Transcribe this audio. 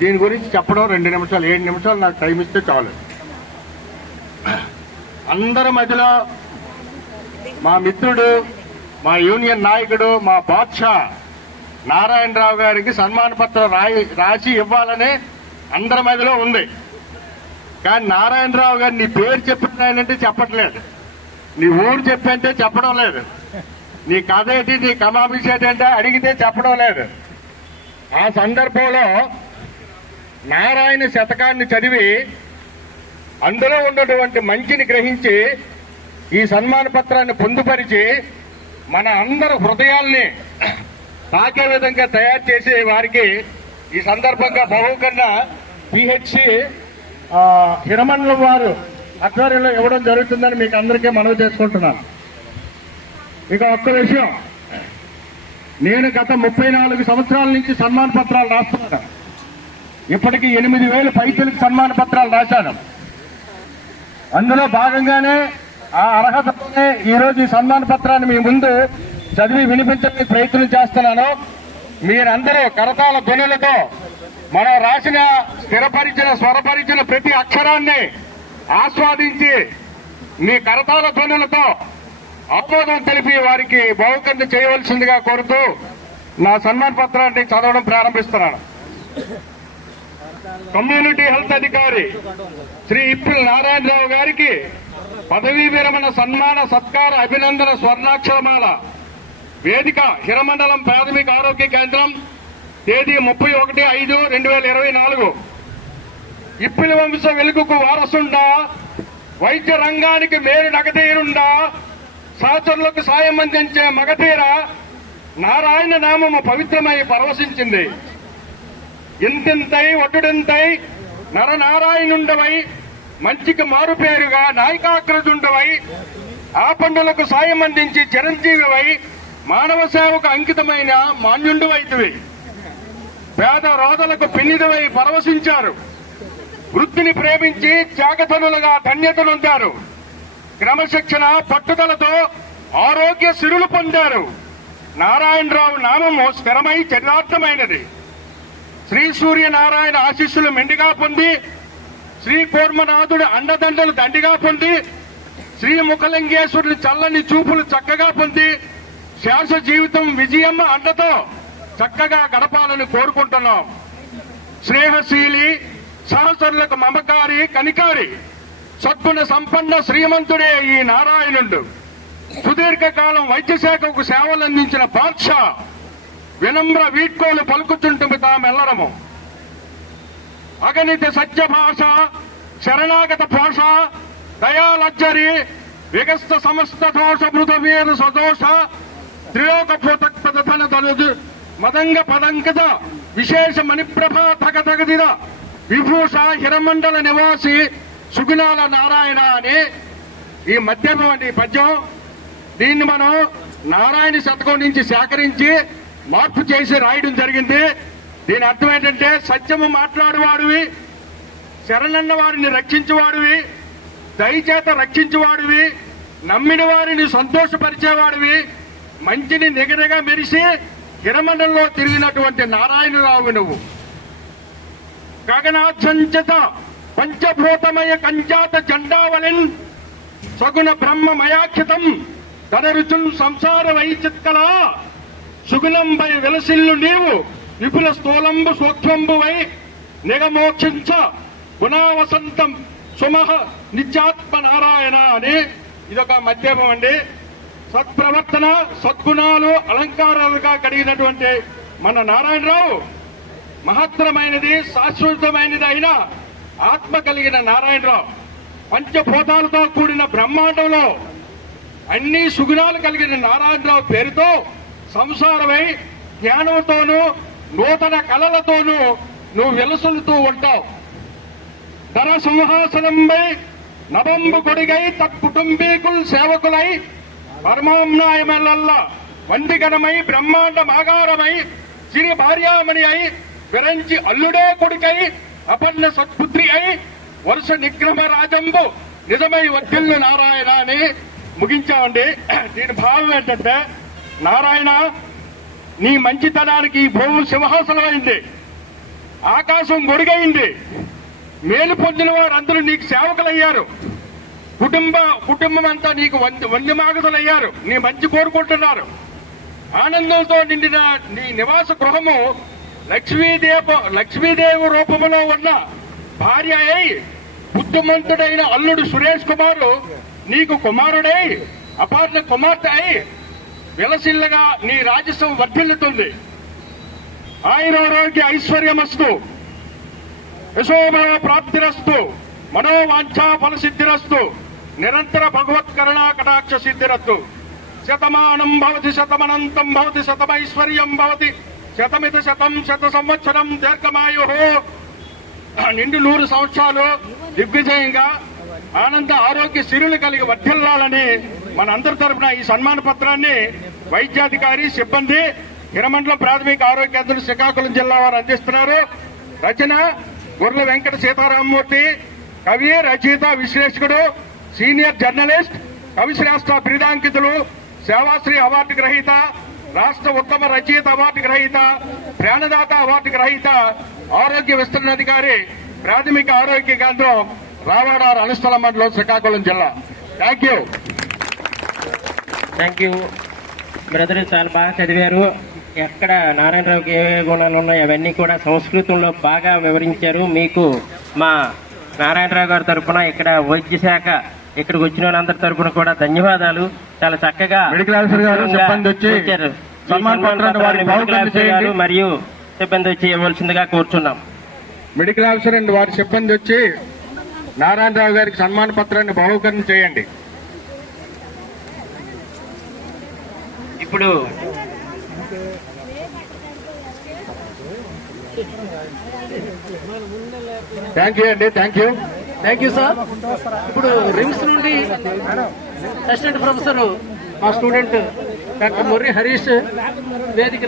దీని గురించి చెప్పడం రెండు నిమిషాలు ఏడు నిమిషాలు నాకు టైం ఇస్తే చాలు. అందరి మధ్యలో మా మిత్రుడు మా యూనియన్ నాయకుడు మా బాద్షా నారాయణరావు గారికి సన్మాన పత్రం రాయి రాసి ఇవ్వాలని అందరి మధ్యలో ఉంది. కానీ నారాయణరావు గారు నీ పేరు చెప్పినాయనంటే చెప్పట్లేదు. నీ ఊరు చెప్పంటే చెప్పడం లేదు. నీ కథ ఏంటి నీ కమాభిషేట్ అంటే అడిగితే చెప్పడం లేదు. ఆ సందర్భంలో నారాయణ శతకాన్ని చదివి అందులో ఉన్నటువంటి మంచిని గ్రహించి ఈ సన్మాన పత్రాన్ని పొందుపరిచి మన అందరి హృదయాల్ని తాకే విధంగా తయారు చేసి వారికి ఈ సందర్భంగా బహుకన్నా పిహెచ్సి హిరమండలం వారు ఆధ్వర్యంలో ఇవ్వడం జరుగుతుందని మీకు అందరికీ మనవి చేసుకుంటున్నాను. ఇక ఒక్క విషయం. నేను గత ముప్పై నాలుగు సంవత్సరాల నుంచి సన్మాన పత్రాలు రాస్తున్నాను. ఇప్పటికి ఎనిమిది వేలు పైసలకు సన్మాన పత్రాలు రాశాను. అందులో భాగంగానే ఆ అర్హతతోనే ఈరోజు ఈ సన్మాన పత్రాన్ని మీ ముందు చదివి వినిపించడానికి ప్రయత్నం చేస్తున్నాను. మీరందరూ కరతాల ధ్వనులతో మనం రాసిన స్థిరపరిచిన స్వరపరిచిన ప్రతి అక్షరాన్ని ఆస్వాదించి మీ కరతాల ధ్వనులతో ఆమోదం తెలిపి వారికి బహుకరణ చేయవలసిందిగా కోరుతూ నా సన్మాన పత్రాన్ని చదవడం ప్రారంభిస్తున్నాను. కమ్యూనిటీ హెల్త్ అధికారి శ్రీ ఇప్పుల నారాయణరావు గారికి పదవీ విరమణ సన్మాన సత్కార అభినందన స్వర్ణాక్షరమాల వేదిక హిరమండలం ప్రాథమిక ఆరోగ్య కేంద్రం తేదీ ముప్పై ఒకటి ఐదు రెండు వేల ఇరవై నాలుగు. ఇప్పిలి వంశ వెలుగుకు వారసుండా వైద్య రంగానికి మేలు నగతీరుండా సహచరులకు సాయం అందించే మగధీర నారాయణ నామము పవిత్రమై పరవశించింది. ఇంతింతై ఒడ్డుడింతై నరనారాయణుండవై మంచికి మారుపేరుగా నాయకాగ్రజుండవై ఆ పండులకు సాయం అందించి చిరంజీవివై మానవ సేవకు అంకితమైన మాన్యుండువైతివి. పేద రోదలకు పిన్నిదవై పరవశించారు. వృత్తిని ప్రేమించి త్యాగతనులుగా ధన్యతనుంటారు క్రమశిక్షణ పట్టుదలతో ఆరోగ్య సిరులు పొందారు. నారాయణరావు నామము స్థిరమై చరితార్థమైనది. శ్రీ సూర్యనారాయణ ఆశీస్సులు మెండిగా పొంది శ్రీ కూర్మనాథుడి అండదండలు దండిగా పొంది శ్రీ ముఖలింగేశ్వరుడి చల్లని చూపులు చక్కగా పొంది శ్వాస జీవితం విజయమ్మ అండతో చక్కగా గడపాలని కోరుకుంటున్నాం. స్నేహశీలి సహచరులకు మమకారి కనికారి. సద్గుణ సంపన్న శ్రీమంతుడే ఈ నారాయణుడు. సుదీర్ఘకాలం వైద్య శాఖకు సేవలు అందించిన బాద్షా వినమ్ర వీడ్కోలు పలుకుచుంటుంది తామెల్లరము. అగణిత సత్య భాష శరణాగత పోష దయాలజ్జరి విగస్త సమస్త దోష మృత వీర సదోష త్రిలోక భూతన తనుజు మదంగ పదంకద విశేష మణిప్రభ తగ తగదిద విభూష హిరమండల నివాసి సుగుణాల నారాయణ అని ఈ మధ్యాహ్నం అండి పద్యం. దీన్ని మనం నారాయణ శతకం నుంచి సేకరించి మార్పు చేసి రాయడం జరిగింది. దీని అర్థం ఏంటంటే సత్యము మాట్లాడువాడివి శరణన్న వారిని రక్షించేవాడివి దయచేత రక్షించేవాడివి నమ్మిన వారిని సంతోషపరిచేవాడివి మంచిని నిగనిగా మెరిసి హిరమండలంలో తిరిగినటువంటి నారాయణరావు నువ్వు. గగనాచంచత పంచభూతమయ కంజాత జెండావలిన్ సగుణ బ్రహ్మ మయాఖ్యతం తన సంసార వైచిత్కల సుగుణంపై విలసిల్లు నీవు విపుల స్థూలంబు సూక్ష్మంబువై నిగమోక్షించ గుణావసంతం సుమహ నిత్యాత్మ నారాయణ అని ఇదొక మధ్యమం అండి. సత్ప్రవర్తన సద్గుణాలు అలంకారాలుగా కలిగినటువంటి మన నారాయణరావు మహత్తరమైనది శాశ్వతమైనది అయినా ఆత్మ కలిగిన నారాయణరావు పంచభూతాలతో కూడిన బ్రహ్మాండంలో అన్ని సుగుణాలు కలిగిన నారాయణరావు పేరుతో సంసారమై జ్ఞానంతోనూ నూతన కళలతోనూ నువ్వు వెలుసులుతూ ఉంటావు. ధర సింహాసనంపై నవంబు కొడిగై తత్కుటుంబీకుల్ సేవకులై పరమామ్నాయమల్ల వందిగణమై బ్రహ్మాండ మాగారమై సిరి భార్యామణి అయి విరంచి అల్లుడే కొడుకై అపర్ణ సత్పుత్రి అయి వరుస నిగ్రహ రాజంబు. నిజమై వద్దిల్లు నారాయణ అని ముగించామండి. దీని భావం ఏంటంటే నారాయణ నీ మంచితనానికి ఈ భూమి సింహాసనమైంది. ఆకాశం గొడుగైంది మేలు పొందిన వారు అందరూ నీకు సేవకులయ్యారు. కుటుంబ కుటుంబం అంతా నీకు వంది వంది నీ మంచి కోరుకుంటున్నారు. ఆనందంతో నిండిన నీ నివాస గృహము లక్ష్మీదేవ లక్ష్మీదేవి రూపములో ఉన్న భార్య అయి బుద్ధిమంతుడైన అల్లుడు సురేష్ కుమార్ నీకు కుమారుడై అపార్ణ కుమార్తె అయి విలసిల్లగా నీ రాజస్వం వర్ధిల్లుతుంది. ఆయురారోగ్య ఐశ్వర్యమస్తు యశోభవ ప్రాప్తిరస్తు మనోవాంఛా ఫల సిద్ధిరస్తు నిరంతర భగవత్ కరుణా కటాక్ష సిద్ధిరస్తు. శతమానం భవతి శతమనంతం భవతి శతమైశ్వర్యం భవతి. శతమిత శతం శత సంవత్సరం దీర్ఘమాయు. నిండు నూరు సంవత్సరాలు దిగ్విజయంగా ఆనంద ఆరోగ్య సిరులు కలిగి వర్ధిల్లాలని మన అందరి తరపున ఈ సన్మాన పత్రాన్ని వైద్యాధికారి సిబ్బంది హిరమండలం ప్రాథమిక ఆరోగ్య కేంద్రం శ్రీకాకుళం జిల్లా వారు అందిస్తున్నారు. రచన గుర్ల వెంకట సీతారామమూర్తి కవి రచయిత విశ్లేషకుడు సీనియర్ జర్నలిస్ట్ కవిశ్రేష్ఠ బిరుదాంకితులు సేవాశ్రీ అవార్డు గ్రహీత రాష్ట్ర ఉత్తమ రచయిత అవార్డు గ్రహీత ప్రాణదాత అవార్డు గ్రహీత ఆరోగ్య విస్తరణాధికారి ప్రాథమిక ఆరోగ్య కేంద్రం రావాడారు అనుస్థల మండలం శ్రీకాకుళం జిల్లా. Thank you thank you brother చాలా బాగా చదివారు. ఎక్కడ నారాయణరావుకి ఏ ఏ గుణాలు ఉన్నాయో అవన్నీ కూడా సంస్కృతంలో బాగా వివరించారు. మీకు మా నారాయణరావు గారి తరపున ఇక్కడ వైద్య శాఖ ఇక్కడికి వచ్చిన వాళ్ళందరి తరపున కూడా ధన్యవాదాలు. చాలా చక్కగా మెడికల్ ఆఫీసర్ గారు, సిబ్బంది వచ్చి సన్మాన పత్రాన్ని చేయండి. మరియు సిబ్బంది వచ్చి ఇవ్వాల్సిందిగా కోరుచున్నాం. మెడికల్ ఆఫీసర్ అండ్ వారి సిబ్బంది వచ్చి నారాయణరావు గారికి సన్మాన పత్రాన్ని బహుకరణ చేయండి. ఇప్పుడు థ్యాంక్ యూ అండి thank you thank you sir ఇప్పుడు రిమ్స్ నుండి అసిస్టెంట్ ప్రొఫెసర్ మా స్టూడెంట్ டாக்டர் முரளி ஹரீஷ் வேதிக்கு